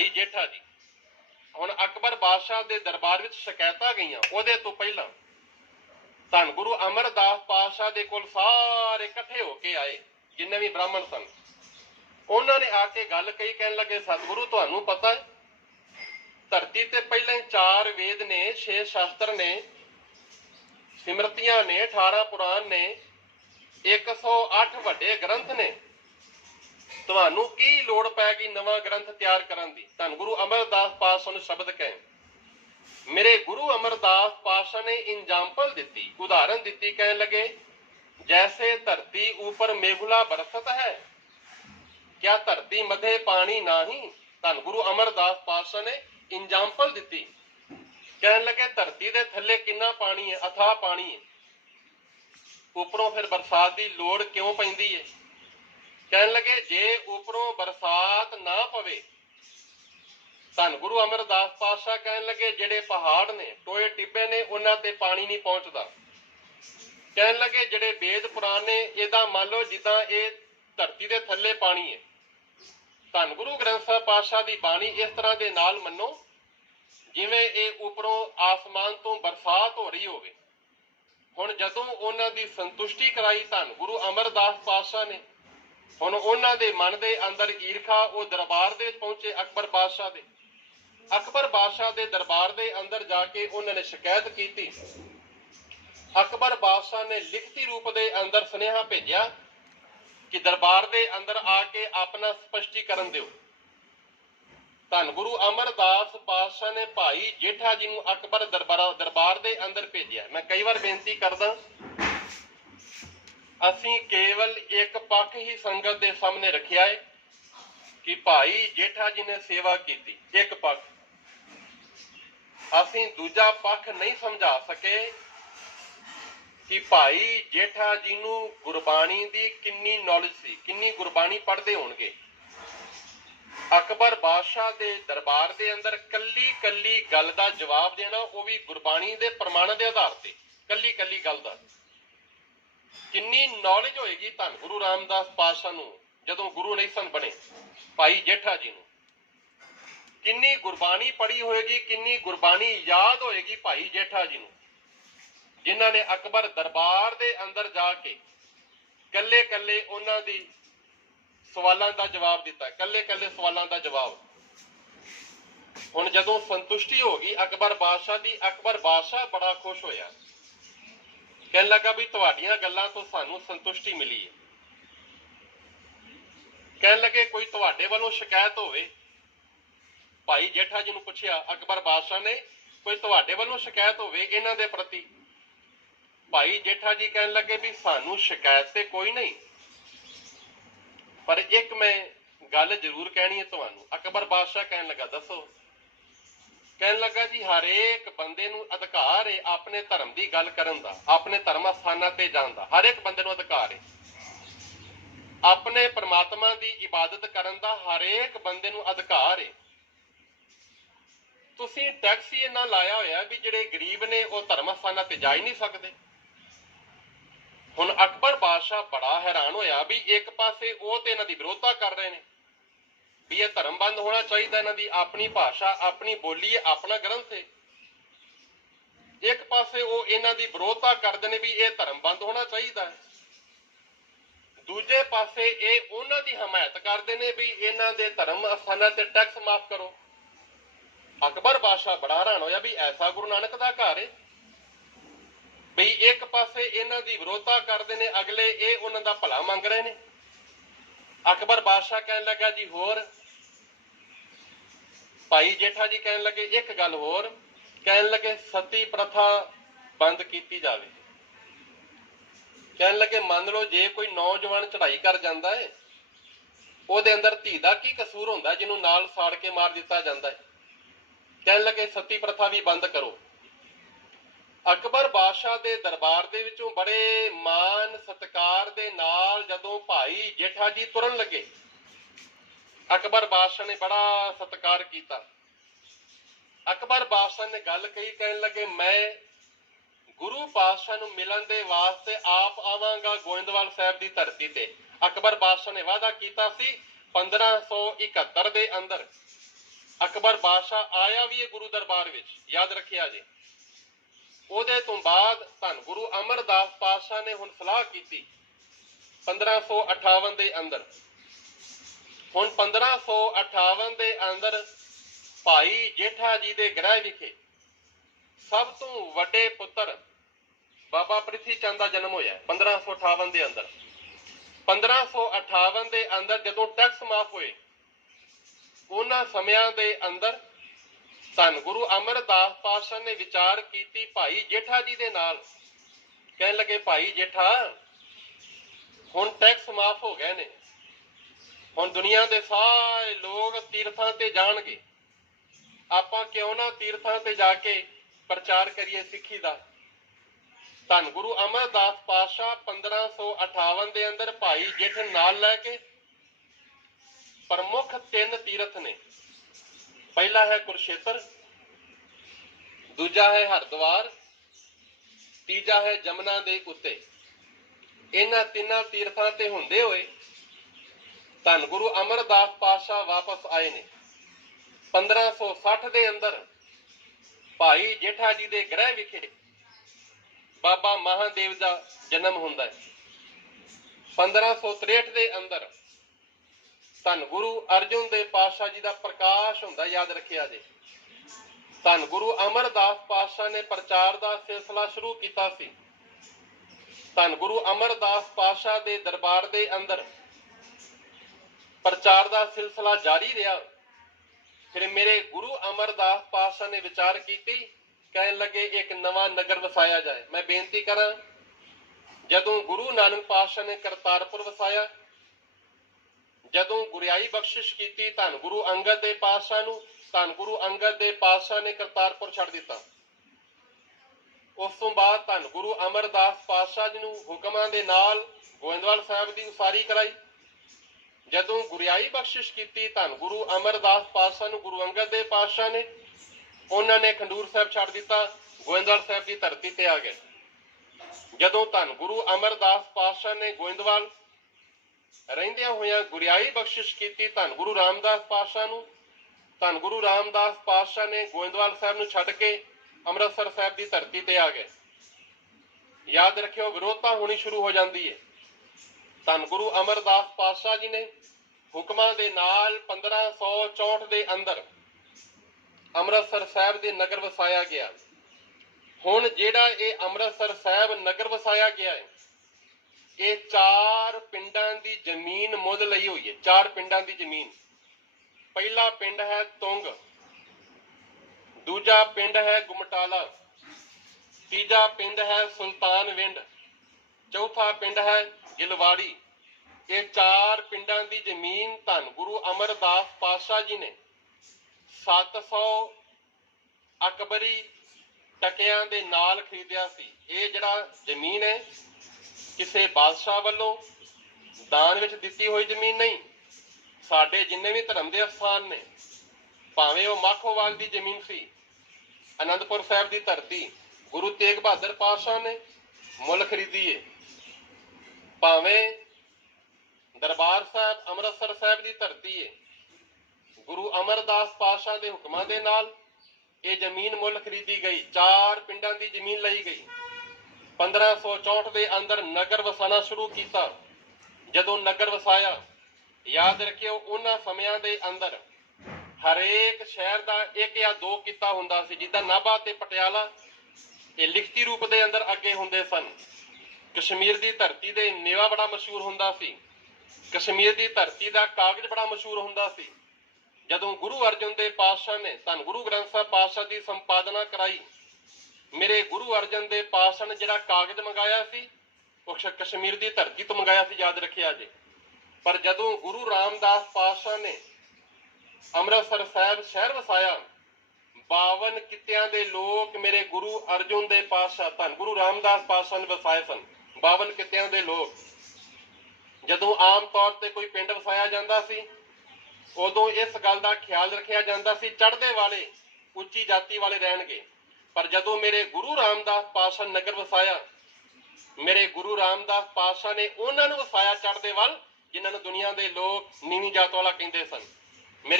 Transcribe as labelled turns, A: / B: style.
A: ਭਾਈ ਜੇਠਾ ਜੀ। ਹੁਣ ਅਕਬਰ ਬਾਦਸ਼ਾਹ ਦੇ ਦਰਬਾਰ ਵਿੱਚ ਸ਼ਿਕਾਇਤਾਂ ਗਈਆਂ, ਉਹਦੇ ਤੋਂ ਪਹਿਲਾਂ ਧੰਨ ਗੁਰੂ ਅਮਰਦਾਸ ਪਾਤਸ਼ਾਹ ਦੇ ਕੋਲ ਸਾਰੇ ਇਕੱਠੇ ਹੋ ਕੇ ਆਏ, ਜਿੰਨੇ ਵੀ ਬ੍ਰਾਹਮਣ ਸਨ। ਉਹਨਾਂ ਨੇ ਆ ਕੇ ਗੱਲ ਕਹੀ, ਕਹਿਣ ਲੱਗੇ, ਸਤਿਗੁਰੂ, ਤੁਹਾਨੂੰ ਪਤਾ ਹੈ, ਧਰਤੀ ਤੇ ਪਹਿਲਾਂ ਚਾਰ ਵੇਦ ਨੇ, ਛੇ ਸ਼ਾਸਤਰ ਨੇ, ਸਿਮਰਤੀਆਂ ਨੇ 18 ਪੁਰਾਣ ਨੇ 108 ਵੱਡੇ ਗ੍ਰੰਥ ਨੇ ਤੁਹਾਨੂੰ ਕੀ ਲੋੜ ਪੈ ਗਈ ਨਵਾਂ ਗ੍ਰੰਥ ਤਿਆਰ ਕਰਨ ਦੀ? ਧੰਨ ਗੁਰੂ ਅਮਰਦਾਸ ਪਾਤਸ਼ਾਹ ਨੂੰ ਸ਼ਬਦ ਕਹੇ। ਮੇਰੇ ਗੁਰੂ ਅਮਰਦਾਸ ਪਾਤਸ਼ਾਹ ਨੇ ਇੰਜਾਮਪਲ ਦਿੱਤੀ, ਉਦਾਹਰਨ ਦਿੱਤੀ ਕਹਿਣ ਲੱਗੇ, ਜੈਸੇ ਧਰਤੀ ਉੱਪਰ ਮੇਘੁਲਾ ਬਰਸਤ ਹੈ, ਕਿਆ ਧਰਤੀ ਮਧੇ ਪਾਣੀ ਨਹੀਂ? ਧੰਨ ਗੁਰੂ ਅਮਰਦਾਸ ਪਾਤਸ਼ਾਹ ਨੇ ਇੰਜਾਮਪਲ ਦਿੱਤੀ। ਕਹਿਣ ਲੱਗੇ, ਧਰਤੀ ਦੇ ਥੱਲੇ ਕਿੰਨਾ ਪਾਣੀ ਹੈ? ਅਥਾਹ ਪਾਣੀ ਹੈ। ਉੱਪਰੋਂ ਫਿਰ ਬਰਸਾਤ ਦੀ ਲੋੜ ਕਿਉਂ ਪੈਂਦੀ ਹੈ? ਕਹਿਣ ਲੱਗੇ, ਜੇ ਉੱਪਰੋਂ ਬਰਸਾਤ ਨਾ ਪਵੇ, ਧੰਨ ਗੁਰੂ ਅਮਰਦਾਸ ਪਾਤਸ਼ਾਹ ਕਹਿਣ ਲੱਗੇ, ਜਿਹੜੇ ਪਹਾੜ ਨੇ, ਟੋਏ ਟਿੱਬੇ ਨੇ, ਉਹਨਾਂ ਤੇ ਪਾਣੀ ਨਹੀਂ ਪਹੁੰਚਦਾ। ਕਹਿਣ ਲੱਗੇ, ਜਿਹੜੇ ਵੇਦ ਪੁਰਾਣ ਨੇ, ਇਹਦਾ ਮੰਨ ਲਓ ਜਿੱਦਾਂ ਇਹ ਧਰਤੀ ਦੇ ਥੱਲੇ ਪਾਣੀ ਹੈ। ਧੰਨ ਗੁਰੂ ਗ੍ਰੰਥ ਸਾਹਿਬ ਪਾਤਸ਼ਾਹ ਦੀ ਬਾਣੀ ਇਸ ਤਰ੍ਹਾਂ ਦੇ ਨਾਲ ਮੰਨੋ, ਜਿਵੇਂ ਇਹ ਉੱਪਰੋਂ ਆਸਮਾਨ ਤੋਂ ਬਰਸਾਤ ਹੋ ਰਹੀ ਹੋਵੇ। ਹੁਣ ਜਦੋਂ ਉਹਨਾਂ ਦੀ ਸੰਤੁਸ਼ਟੀ ਕਰਾਈ ਧੰਨ ਗੁਰੂ ਅਮਰਦਾਸ ਪਾਤਸ਼ਾਹ ਨੇ ਹੁਣ ਉਹਨਾਂ ਦੇ ਮਨ ਦੇ ਅੰਦਰ ਈਰਖਾ ਉਹ ਦਰਬਾਰ ਦੇ ਪਹੁੰਚੇ ਅਕਬਰ ਬਾਦਸ਼ਾਹ ਦੇ। ਅਕਬਰ ਬਾਦਸ਼ਾਹ ਦੇ ਦਰਬਾਰ ਦੇ ਅੰਦਰ ਜਾ ਕੇ ਉਹਨਾਂ ਨੇ ਸ਼ਿਕਾਇਤ ਕੀਤੀ। ਅਕਬਰ ਬਾਦਸ਼ਾਹ ਨੇ ਲਿਖਤੀ ਰੂਪ ਦੇ ਅੰਦਰ ਸੁਨੇਹਾ ਭੇਜਿਆ ਕਿ ਦਰਬਾਰ ਦੇ ਅੰਦਰ ਆ ਕੇ ਆਪਣਾ ਸਪਸ਼ਟੀਕਰਨ ਦਿਓ। ਧੰਨ ਗੁਰੂ ਅਮਰਦਾਸ ਪਾਤਸ਼ਾਹ ਨੇ ਭਾਈ ਜੇਠਾ ਜੀ ਨੂੰ ਅਕਬਰ ਦਰਬਾਰ ਦਰਬਾਰ ਦੇ ਅੰਦਰ ਭੇਜਿਆ। ਮੈਂ ਕਈ ਵਾਰ ਬੇਨਤੀ ਕਰਦਾ ਅਸੀਂ ਕੇਵਲ ਇੱਕ ਪੱਖ ਹੀ ਸੰਗਤ ਦੇ ਸਾਹਮਣੇ ਰੱਖਿਆ ਹੈ ਕਿ ਭਾਈ ਜੇਠਾ ਜੀ ਨੇ ਸੇਵਾ ਕੀਤੀ, ਇੱਕ ਪੱਖ। ਅਸੀਂ ਦੂਜਾ ਪੱਖ ਨਹੀਂ ਸਮਝਾ ਸਕੇ ਕਿ ਭਾਈ ਜੇਠਾ ਜੀ ਨੂੰ ਗੁਰਬਾਣੀ ਦੀ ਕਿੰਨੀ ਨੌਲੇਜ ਸੀ, ਕਿੰਨੀ ਗੁਰਬਾਣੀ ਪੜ੍ਹਦੇ ਹੋਣਗੇ। ਅਕਬਰ ਬਾਦਸ਼ਾਹ ਦੇ ਦਰਬਾਰ ਦੇ ਅੰਦਰ ਕੱਲੀ ਕੱਲੀ ਗੱਲ ਦਾ ਜਵਾਬ ਦੇਣਾ, ਉਹ ਵੀ ਗੁਰਬਾਣੀ ਦੇ ਪ੍ਰਮਾਣ ਦੇ ਆਧਾਰ ਤੇ ਕੱਲੀ ਕੱਲੀ ਗੱਲ ਦਾ। ਕਿੰਨੀ ਨੌਲੇਜ ਹੋਏਗੀ ਧੰਨ ਗੁਰੂ ਰਾਮਦਾਸ ਪਾਤਸ਼ਾਹ ਨੂੰ, ਜਦੋਂ ਗੁਰੂ ਨਹੀਂ ਸਨ ਬਣੇ, ਭਾਈ ਜੇਠਾ ਜੀ ਨੂੰ। ਕਿੰਨੀ ਗੁਰਬਾਣੀ ਪੜ੍ਹੀ ਹੋਏਗੀ, ਕਿੰਨੀ ਗੁਰਬਾਣੀ ਯਾਦ ਹੋਏਗੀ ਭਾਈ ਜੇਠਾ ਜੀ ਨੂੰ। ਜਿਨ੍ਹਾਂ ਨੇ ਅਕਬਰ ਦਰਬਾਰ ਦੇ ਅੰਦਰ ਜਾ ਕੇ ਕੱਲੇ ਕੱਲੇ ਉਹਨਾਂ ਦੀ ਸਵਾਲਾਂ ਦਾ ਜਵਾਬ ਦਿੱਤਾ ਕੱਲੇ ਕੱਲੇ ਸਵਾਲਾਂ ਦਾ ਜਵਾਬ। ਹੁਣ ਜਦੋਂ ਸੰਤੁਸ਼ਟੀ ਹੋ ਗਈ ਅਕਬਰ ਬਾਦਸ਼ਾਹ ਦੀ, ਅਕਬਰ ਬਾਦਸ਼ਾਹ ਬੜਾ ਖੁਸ਼ ਹੋਇਆ। ਕਹਿਣ ਲੱਗਾ ਵੀ ਤੁਹਾਡੀਆਂ ਗੱਲਾਂ ਤੋਂ ਸਾਨੂੰ ਸੰਤੁਸ਼ਟੀ ਮਿਲੀ ਹੈ। ਕਹਿਣ ਲੱਗੇ ਕੋਈ ਤੁਹਾਡੇ ਵੱਲੋਂ ਸ਼ਿਕਾਇਤ ਹੋਵੇ? ਭਾਈ ਜੇਠਾ ਜੀ ਨੂੰ ਪੁੱਛਿਆ, ਅਕਬਰ ਬਾਦਸ਼ਾਹ ਨੇ, ਕੋਈ ਤੁਹਾਡੇ ਵੱਲੋਂ ਸ਼ਿਕਾਇਤ ਹੋਵੇ ਇਹਨਾਂ ਦੇ ਪ੍ਰਤੀ? ਭਾਈ ਜੇਠਾ ਜੀ ਕਹਿਣ ਲੱਗੇ ਵੀ ਸਾਨੂੰ ਸ਼ਿਕਾਇਤ ਤੇ ਕੋਈ ਨਹੀਂ। ਪਰ ਇੱਕ ਮੈਂ ਗੱਲ ਜ਼ਰੂਰ ਕਹਿਣੀ ਹੈ ਤੁਹਾਨੂੰ। ਅਕਬਰ ਬਾਦਸ਼ਾਹ ਕਹਿਣ ਲੱਗਾ, ਦੱਸੋ। ਕਹਿਣ ਲੱਗਾ ਜੀ, ਹਰੇਕ ਬੰਦੇ ਨੂੰ ਅਧਿਕਾਰ ਹੈ ਆਪਣੇ ਧਰਮ ਦੀ ਗੱਲ ਕਰਨ ਦਾ, ਆਪਣੇ ਧਰਮ ਸਥਾਨਾਂ ਤੇ ਜਾਣ ਦਾ। ਹਰੇਕ ਬੰਦੇ ਨੂੰ ਅਧਿਕਾਰ ਹੈ ਆਪਣੇ ਪ੍ਰਮਾਤਮਾ ਦੀ ਇਬਾਦਤ ਕਰਨ ਦਾ ਹਰੇਕ ਬੰਦੇ ਨੂੰ ਅਧਿਕਾਰ ਹੈ ਤੁਸੀਂ ਟੈਕਸ ਹੀ ਇੰਨਾ ਲਾਇਆ ਹੋਇਆ ਵੀ ਜਿਹੜੇ ਗਰੀਬ ਨੇ, ਉਹ ਧਰਮ ਸਥਾਨਾਂ ਤੇ ਜਾ ਹੀ ਨਹੀਂ ਸਕਦੇ। ਹੁਣ ਅਕਬਰ ਬਾਦਸ਼ਾਹ ਬੜਾ ਹੈਰਾਨ ਹੋਇਆ ਵੀ ਇੱਕ ਪਾਸੇ ਉਹ ਤੇ ਇਹਨਾਂ ਦੀ ਵਿਰੋਧਤਾ ਕਰ ਰਹੇ ਨੇ। ਵੀ ਇਹ ਧਰਮ ਬੰਦ ਹੋਣਾ ਚਾਹੀਦਾ, ਇਹਨਾਂ ਦੀ ਆਪਣੀ ਭਾਸ਼ਾ, ਆਪਣੀ ਬੋਲੀ ਹੈ, ਆਪਣਾ ਗ੍ਰੰਥ ਹੈ। ਇੱਕ ਪਾਸੇ ਉਹ ਇਹਨਾਂ ਦੀ ਵਿਰੋਧਤਾ ਕਰਦੇ ਨੇ ਵੀ ਇਹ ਧਰਮ ਬੰਦ ਹੋਣਾ ਚਾਹੀਦਾ ਹੈ। ਦੂਜੇ ਪਾਸੇ ਇਹ ਉਹਨਾਂ ਦੀ ਹਮਾਇਤ ਕਰਦੇ ਨੇ ਵੀ ਇਹਨਾਂ ਦੇ ਧਰਮ ਅਸਥਾਨਾਂ ਤੇ ਟੈਕਸ ਮਾਫ ਕਰੋ। ਅਕਬਰ ਬਾਦਸ਼ਾਹ ਬੜਾ ਹੈਰਾਨ ਹੋਇਆ ਵੀ ਐਸਾ ਗੁਰੂ ਨਾਨਕ ਦਾ ਘਰ ਹੈ। ਵੀ ਇੱਕ ਪਾਸੇ ਇਹਨਾਂ ਦੀ ਵਿਰੋਧਤਾ ਕਰਦੇ ਨੇ, ਅਗਲੇ ਇਹ ਉਹਨਾਂ ਦਾ ਭਲਾ ਮੰਗ ਰਹੇ ਨੇ। ਅਕਬਰ ਬਾਦਸ਼ਾਹ ਕਹਿਣ ਲੱਗਾ, ਜੀ ਹੋਰ ਭਾਈ ਜੇਠਾ ਜੀ ਕਹਿਣ ਲੱਗੇ, ਇੱਕ ਗੱਲ ਹੋਰ, ਕਹਿਣ ਲੱਗੇ ਸਤੀ ਪ੍ਰਥਾ ਬੰਦ ਕੀਤੀ ਜਾਵੇ। ਕਹਿਣ ਲੱਗੇ, ਮੰਨ ਲਓ ਜੇ ਕੋਈ ਨੌਜਵਾਨ ਚੜ੍ਹਾਈ ਕਰ ਜਾਂਦਾ ਹੈ ਉਹਦੇ ਅੰਦਰ ਧੀ ਦਾ ਕੀ ਕਸੂਰ ਹੁੰਦਾ, ਜਿਹਨੂੰ ਨਾਲ ਸਾੜ ਕੇ ਮਾਰ ਦਿੱਤਾ ਜਾਂਦਾ ਹੈ ਕਹਿਣ ਲੱਗੇ, ਸਤੀ ਪ੍ਰਥਾ ਵੀ ਬੰਦ ਕਰੋ। ਅਕਬਰ ਬਾਦਸ਼ਾਹ ਦੇ ਦਰਬਾਰ ਦੇ ਵਿੱਚੋਂ ਬੜੇ ਮਾਨ ਸਤਕਾਰ ਦੇ ਨਾਲ ਜਦੋਂ ਭਾਈ ਜੇਠਾ ਜੀ ਤੁਰਨ ਲੱਗੇ ਅਕਬਰ ਬਾਦਸ਼ਾਹ ਨੇ ਬੜਾ ਸਤਿਕਾਰ ਕੀਤਾ। ਅਕਬਰ ਬਾਦਸ਼ਾਹ ਨੇ ਗੱਲ ਕਹੀ, ਕਹਿਣ ਲੱਗੇ, ਮੈਂ ਗੁਰੂ ਪਾਤਸ਼ਾਹ ਨੂੰ ਮਿਲਣ ਦੇ ਵਾਸਤੇ ਆਪ ਆਵਾਂਗਾ ਗੋਇੰਦਵਾਲ ਸਾਹਿਬ ਦੀ ਧਰਤੀ ਤੇ। ਅਕਬਰ ਬਾਦਸ਼ਾਹ ਨੇ ਵਾਅਦਾ ਕੀਤਾ ਸੀ 1571 ਦੇ ਅੰਦਰ। ਅਕਬਰ ਬਾਦਸ਼ਾਹ ਆਇਆ ਵੀ ਹੈ ਗੁਰੂ ਦਰਬਾਰ ਵਿੱਚ, ਯਾਦ ਰੱਖਿਆ ਜੀ। ਉਹਦੇ ਤੋਂ ਬਾਅਦ ਧੰਨ ਗੁਰੂ ਅਮਰਦਾਸ ਪਾਤਸ਼ਾਹ ਨੇ ਹੁਣ ਸਲਾਹ ਕੀਤੀ 1558 ਦੇ ਅੰਦਰ। ਹੁਣ 1558 ਦੇ ਅੰਦਰ ਭਾਈ ਜੇਠਾ ਜੀ ਦੇ ਗ੍ਰਹਿ ਵਿਖੇ ਸਭ ਤੋਂ ਵੱਡੇ ਪੁੱਤਰ ਬਾਬਾ ਪ੍ਰਿਥੀ ਚੰਦ ਦਾ ਜਨਮ ਹੋਇਆ 1558 ਦੇ ਅੰਦਰ। 1558 ਦੇ ਅੰਦਰ ਜਦੋਂ ਟੈਕਸ ਮਾਫ ਹੋਏ, ਉਹਨਾਂ ਸਮਿਆਂ ਦੇ ਅੰਦਰ ਧੰਨ ਗੁਰੂ ਅਮਰਦਾਸ ਪਾਤਸ਼ਾਹ ਨੇ ਵਿਚਾਰ ਕੀਤੀ ਭਾਈ ਜੇਠਾ ਜੀ ਦੇ ਨਾਲ। ਕਹਿਣ ਲੱਗੇ, ਭਾਈ ਜੇਠਾ, ਹੁਣ ਟੈਕਸ ਮਾਫ ਹੋ ਗਏ ਨੇ। ਹੁਣ ਦੁਨੀਆ ਦੇ ਸਾਰੇ ਲੋਕ ਤੀਰਥਾਂ ਤੇ ਜਾਣਗੇ। ਆਪਾਂ ਕਿਉਂ ਨਾ ਤੀਰਥਾਂ ਤੇ ਜਾ ਕੇ ਪ੍ਰਚਾਰ ਕਰੀਏ ਸਿੱਖੀ ਦਾ? ਧੰਨ ਗੁਰੂ ਅਮਰਦਾਸ ਪਾਤਸ਼ਾਹ 1558 ਦੇ ਅੰਦਰ ਭਾਈ ਜੇਠ ਨਾਲ ਲੈ ਕੇ ਪ੍ਰਮੁੱਖ ਤਿੰਨ ਤੀਰਥ ਨੇ। ਪਹਿਲਾ ਹੈ ਕੁਰਸ਼ੇਤਰ ਦੂਜਾ ਹੈ ਹਰਿਦੁਆਰ, ਤੀਜਾ ਹੈ ਜਮਨਾ ਦੇ ਉੱਤੇ। ਇਹਨਾਂ ਤਿੰਨਾਂ ਤੀਰਥਾਂ ਤੇ ਹੁੰਦੇ ਹੋਏ ਧੰਨ ਗੁਰੂ ਅਮਰਦਾਸ ਪਾਤਸ਼ਾਹ ਵਾਪਸ ਆਏ ਨੇ। 1560 ਦੇ ਅੰਦਰ ਭਾਈ ਜੇਠਾ ਜੀ ਦੇ ਗ੍ਰਹਿ ਵਿਖੇ ਬਾਬਾ ਮਹਾਦੇਵ ਦਾ ਜਨਮ ਹੁੰਦਾ ਹੈ। 1563 ਦੇ ਅੰਦਰ ਧੰਨ ਗੁਰੂ ਅਰਜੁਨ ਦੇ ਪਾਤਸ਼ਾਹ ਜੀ ਦਾ ਪ੍ਰਕਾਸ਼ ਹੁੰਦਾ, ਯਾਦ ਰੱਖਿਆ ਜੇ। ਧੰਨ ਗੁਰੂ ਅਮਰਦਾਸ ਪਾਤਸ਼ਾਹ ਨੇ ਪ੍ਰਚਾਰ ਦਾ ਸਿਲਸਿਲਾ ਸ਼ੁਰੂ ਕੀਤਾ ਸੀ। ਧੰਨ ਗੁਰੂ ਅਮਰਦਾਸ ਪਾਤਸ਼ਾਹ ਦੇ ਦਰਬਾਰ ਦੇ ਅੰਦਰ ਪ੍ਰਚਾਰ ਦਾ ਸਿਲਸਿਲਾ ਜਾਰੀ ਰਿਹਾ। ਫਿਰ ਮੇਰੇ ਗੁਰੂ ਅਮਰਦਾਸ ਪਾਤਸ਼ਾਹ ਨੇ ਵਿਚਾਰ ਕੀਤੀ, ਕਹਿਣ ਲੱਗੇ, ਇੱਕ ਨਵਾਂ ਨਗਰ ਵਸਾਇਆ ਜਾਏ। ਮੈਂ ਬੇਨਤੀ ਕਰਾਂ, ਜਦੋਂ ਗੁਰੂ ਨਾਨਕ ਪਾਤਸ਼ਾਹ ਨੇ ਕਰਤਾਰਪੁਰ ਵਸਾਇਆ, ਜਦੋਂ ਗੁਰਿਆਈ ਬਖਸ਼ਿਸ਼ ਕੀਤੀ, ਧੰਨ ਗੁਰੂ ਅੰਗਦ ਦੇ ਪਾਤਸ਼ਾਹ ਨੂੰ, ਧੰਨ ਗੁਰੂ ਅੰਗਦ ਦੇ ਪਾਤਸ਼ਾਹ ਨੇ ਕਰਤਾਰਪੁਰ ਛੱਡ ਦਿੱਤਾ। ਉਸ ਤੋਂ ਬਾਅਦ ਧੰਨ ਗੁਰੂ ਅਮਰਦਾਸ ਪਾਤਸ਼ਾਹ ਜੀ ਨੂੰ ਹੁਕਮਾਂ ਦੇ ਨਾਲ ਗੋਇੰਦਵਾਲ ਸਾਹਿਬ ਦੀ ਉਸਾਰੀ ਕਰਾਈ। ਜਦੋਂ ਗੁਰਿਆਈ ਬਖਸ਼ਿਸ਼ ਕੀਤੀ ਧੰਨ ਗੁਰੂ ਅਮਰਦਾਸ ਪਾਤਸ਼ਾਹ ਨੂੰ ਗੁਰੂ ਅੰਗਦ ਦੇ ਪਾਤਸ਼ਾਹ ਨੇ, ਉਹਨਾਂ ਨੇ ਖੰਡੂਰ ਸਾਹਿਬ ਛੱਡ ਦਿੱਤਾ, ਗੋਇੰਦਵਾਲ ਸਾਹਿਬ ਦੀ ਧਰਤੀ ਤੇ ਆ ਗਏ। ਜਦੋਂ ਧੰਨ ਗੁਰੂ ਅਮਰਦਾਸ ਪਾਤਸ਼ਾਹ ਨੇ ਗੋਇੰਦਵਾਲ ਰਹਿੰਦਿਆਂ ਹੋਇਆਂ ਗੁਰਿਆਈ ਬਖਸ਼ਿਸ਼ ਕੀਤੀ ਧੰਨ ਗੁਰੂ ਰਾਮਦਾਸ ਪਾਤਸ਼ਾਹ ਨੂੰ, ਧੰਨ ਗੁਰੂ ਰਾਮਦਾਸ ਪਾਤਸ਼ਾਹ ਨੇ ਗੋਇੰਦਵਾਲ ਸਾਹਿਬ ਨੂੰ ਛੱਡ ਕੇ ਅੰਮ੍ਰਿਤਸਰ ਸਾਹਿਬ ਦੀ ਧਰਤੀ ਤੇ ਆ ਗਏ। ਯਾਦ ਰੱਖਿਓ, ਵਿਰੋਧਤਾ ਹੋਣੀ ਸ਼ੁਰੂ ਹੋ ਜਾਂਦੀ ਹੈ। ਧੰਨ ਗੁਰੂ ਅਮਰਦਾਸ ਪਾਤਸ਼ਾਹ ਜੀ ਨੇ ਹੁਕਮਾਂ ਦੇ ਨਾਲ 1564 ਦੇ ਅੰਦਰ ਅੰਮ੍ਰਿਤਸਰ ਸਾਹਿਬ ਦੇ ਨਗਰ ਵਸਾਇਆ ਗਿਆ। ਹੁਣ ਜਿਹੜਾ ਇਹ ਅੰਮ੍ਰਿਤਸਰ ਸਾਹਿਬ ਨਗਰ ਵਸਾਇਆ ਗਿਆ ਹੈ, ਇਹ ਚਾਰ ਪਿੰਡਾਂ ਦੀ ਜ਼ਮੀਨ ਮੁੱਲ ਲਈ ਹੋਈ ਹੈ, ਚਾਰ ਪਿੰਡਾਂ ਦੀ ਜ਼ਮੀਨ। ਪਹਿਲਾ ਪਿੰਡ ਹੈ ਤੁੰਗ, ਦੂਜਾ ਪਿੰਡ ਹੈ ਗੁਮਟਾਲਾ, ਤੀਜਾ ਪਿੰਡ ਹੈ ਸੁਲਤਾਨਵਿੰਡ, ਚੌਥਾ ਪਿੰਡ ਹੈ ਗਿਲਵਾੜੀ। ਇਹ ਚਾਰ ਪਿੰਡਾਂ ਦੀ ਜ਼ਮੀਨ ਧੰਨ ਗੁਰੂ ਅਮਰਦਾਸ ਪਾਤਸ਼ਾਹ ਜੀ ਨੇ। 700 ਅਕਬਰੀ ਟਕਿਆਂ ਦੇ ਨਾਲ ਖਰੀਦਿਆ ਸੀ। ਇਹ ਜਿਹੜਾ ਜ਼ਮੀਨ ਹੈ, ਕਿਸੇ ਬਾਦਸ਼ਾਹ ਵੱਲੋਂ ਦਾਨ ਵਿੱਚ ਦਿੱਤੀ ਹੋਈ ਜ਼ਮੀਨ ਨਹੀਂ। ਸਾਡੇ ਜਿੰਨੇ ਵੀ ਧਰਮ ਦੇ ਅਸਥਾਨ ਨੇ, ਭਾਵੇਂ ਉਹ ਮਾਖੋਵਾਲ ਦੀ ਜ਼ਮੀਨ ਸੀ, ਅਨੰਦਪੁਰ ਸਾਹਿਬ ਦੀ ਧਰਤੀ ਗੁਰੂ ਤੇਗ ਬਹਾਦਰ ਪਾਤਸ਼ਾਹ ਨੇ ਮੁੱਲ ਖਰੀਦੀ ਏ। ਭਾਵੇਂ ਦਰਬਾਰ ਸਾਹਿਬ ਅੰਮ੍ਰਿਤਸਰ ਸਾਹਿਬ ਦੀ ਧਰਤੀ ਏ, ਗੁਰੂ ਅਮਰਦਾਸ ਪਾਤਸ਼ਾਹ ਦੇ ਹੁਕਮਾਂ ਦੇ ਨਾਲ ਇਹ ਜ਼ਮੀਨ ਮੁੱਲ ਖਰੀਦੀ ਗਈ, ਚਾਰ ਪਿੰਡਾਂ ਦੀ ਜ਼ਮੀਨ ਲਈ ਗਈ। 1564 ਦੇ ਅੰਦਰ ਨਗਰ ਵਸਾਣਾ ਸ਼ੁਰੂ ਕੀਤਾ। ਜਦੋਂ ਨਗਰ ਵਸਾਇਆ, ਯਾਦ ਰੱਖਿਓ ਉਹਨਾਂ ਸਮਿਆਂ ਦੇ ਅੰਦਰ ਹਰੇਕ ਸ਼ਹਿਰ ਦਾ ਇੱਕ ਜਾਂ ਦੋ ਕਿੱਤਾ ਹੁੰਦਾ ਸੀ, ਜਿੱਦਾਂ ਨਾਭਾ ਤੇ ਪਟਿਆਲਾ, ਇਹ ਲਿਖਤੀ ਰੂਪ ਦੇ ਅੰਦਰ ਅੱਗੇ ਹੁੰਦੇ ਸਨ। ਕਸ਼ਮੀਰ ਦੀ ਧਰਤੀ ਦੇ ਨੇਵਾ ਬੜਾ ਮਸ਼ਹੂਰ ਹੁੰਦਾ ਸੀ। ਕਸ਼ਮੀਰ ਦੀ ਧਰਤੀ ਦਾ ਕਾਗਜ਼ ਬੜਾ ਮਸ਼ਹੂਰ ਹੁੰਦਾ ਸੀ। ਜਦੋਂ ਗੁਰੂ ਅਰਜਨ ਦੇਵ ਪਾਤਸ਼ਾਹ ਨੇ, ਧੰਨ ਗੁਰੂ ਗ੍ਰੰਥ ਸਾਹਿਬ ਪਾਤਸ਼ਾਹ ਦੀ ਸੰਪਾਦਨਾ ਕਰਾਈ, ਮੇਰੇ ਗੁਰੂ ਅਰਜਨ ਦੇਵ ਪਾਤਸ਼ਾਹ ਨੇ ਜਿਹੜਾ ਕਾਗਜ਼ ਮੰਗਾਇਆ ਸੀ, ਉਹ ਕਸ਼ਮੀਰ ਦੀ ਧਰਤੀ ਤੋਂ ਮੰਗਾਇਆ ਸੀ, ਯਾਦ ਰੱਖਿਆ ਜੇ। ਪਰ ਜਦੋਂ ਗੁਰੂ ਰਾਮਦਾਸ ਪਾਤਸ਼ਾਹ ਨੇ ਅੰਮ੍ਰਿਤਸਰ ਸਾਹਿਬ ਸ਼ਹਿਰ ਵਸਾਇਆ 52 ਕਿੱਤਿਆਂ ਦੇ ਲੋਕ ਮੇਰੇ ਗੁਰੂ ਅਰਜੁਨ ਦੇ ਪਾਤਸ਼ਾਹ, ਧੰਨ ਗੁਰੂ ਰਾਮਦਾਸ ਪਾਤਸ਼ਾਹ ਨੇ ਵਸਾਏ ਸਨ। 52 ਕਿੱਤਿਆਂ ਦੇ ਲੋਕ। ਜਦੋਂ ਆਮ ਤੌਰ ਤੇ ਕੋਈ ਪਿੰਡ ਵਸਾਇਆ ਜਾਂਦਾ ਸੀ, ਉਦੋਂ ਇਸ ਗੱਲ ਦਾ ਖਿਆਲ ਰੱਖਿਆ ਜਾਂਦਾ ਸੀ, ਚੜ੍ਹਦੇ ਵਾਲੇ ਉੱਚੀ ਜਾਤੀ ਵਾਲੇ ਰਹਿਣਗੇ। ਪਰ ਜਦੋਂ ਮੇਰੇ ਗੁਰੂ ਰਾਮਦਾਸ ਪਾਤਸ਼ਾਹ ਨਗਰ ਵਸਾਇਆ, ਮੇਰੇ ਗੁਰੂ ਰਾਮਦਾਸ ਪਾਤਸ਼ਾਹ ਨੇ ਉਹਨਾਂ ਨੂੰ ਵਸਾਇਆ ਚੜ੍ਹਦੇ ਵੱਲ, ਜਿਨ੍ਹਾਂ ਨੂੰ ਦੁਨੀਆ ਦੇ ਲੋਕ ਨੀਵੀਂ ਜਾਤ ਵਾਲਾ ਕਹਿੰਦੇ ਸਨ।